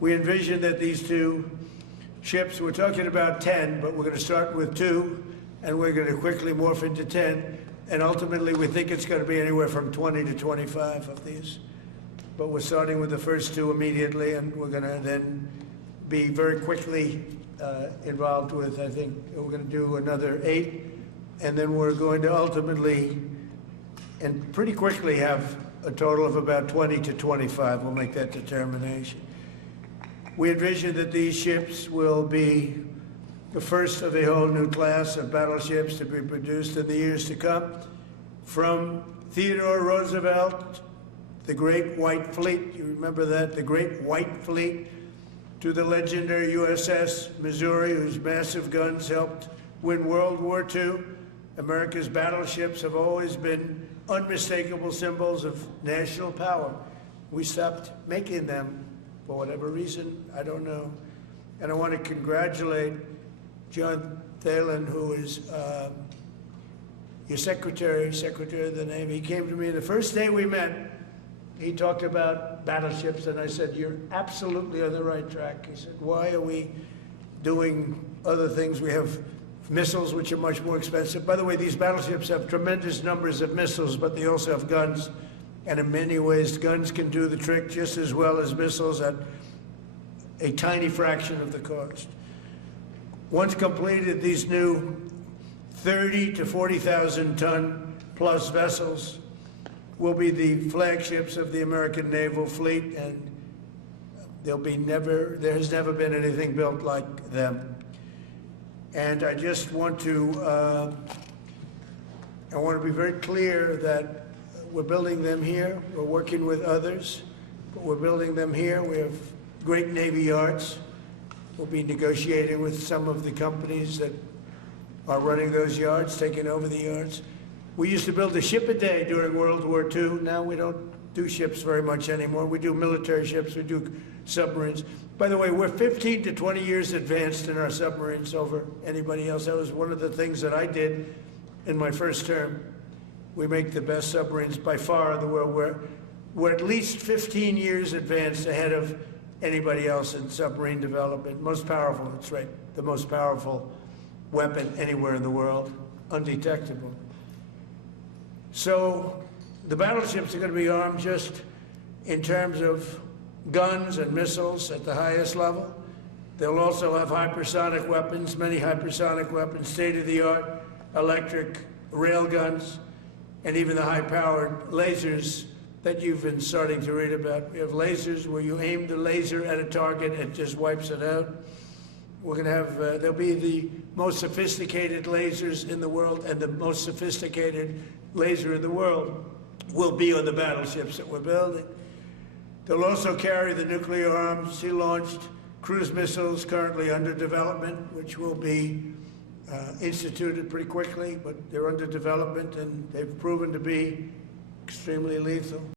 We envision that these two ships, we're talking about 10, but we're going to start with 2, and we're going to quickly morph into 10, and ultimately we think it's going to be anywhere from 20 to 25 of these. But we're starting with the first 2 immediately, and we're going to then be very quickly involved with, I think, we're going to do another 8, and then we're going to ultimately, and pretty quickly, have a total of about 20 to 25. We'll make that determination. We envision that these ships will be the first of a whole new class of battleships to be produced in the years to come. From Theodore Roosevelt, the Great White Fleet, you remember that, the Great White Fleet, to the legendary USS Missouri, whose massive guns helped win World War II. America's battleships have always been unmistakable symbols of national power. We stopped making them for whatever reason, I don't know. And I want to congratulate John Thalen, who is your secretary of the Navy. He came to me the first day we met. He talked about battleships, and I said, "You're absolutely on the right track." He said, "Why are we doing other things? We have missiles, which are much more expensive." By the way, these battleships have tremendous numbers of missiles, but they also have guns. And in many ways, guns can do the trick just as well as missiles at a tiny fraction of the cost. Once completed, these new 30 to 40,000 ton plus vessels will be the flagships of the American naval fleet, and there has never been anything built like them. And I just want to, be very clear that we're building them here. We're working with others, but we're building them here. We have great Navy yards. We'll be negotiating with some of the companies that are running those yards, taking over the yards. We used to build a ship a day during World War II. Now we don't do ships very much anymore. We do military ships, we do submarines. By the way, we're 15 to 20 years advanced in our submarines over anybody else. That was one of the things that I did in my first term. We make the best submarines by far in the world. We're at least 15 years advanced ahead of anybody else in submarine development. Most powerful, that's right, the most powerful weapon anywhere in the world, undetectable. So the battleships are going to be armed just in terms of guns and missiles at the highest level. They'll also have hypersonic weapons, many hypersonic weapons, state-of-the-art electric railguns, and even the high-powered lasers that you've been starting to read about. We have lasers where you aim the laser at a target and it just wipes it out. We're going to have, there'll be the most sophisticated lasers in the world, and the most sophisticated laser in the world will be on the battleships that we're building. They'll also carry the nuclear armed, sea-launched cruise missiles currently under development, which will be instituted pretty quickly, but they're under development and they've proven to be extremely lethal.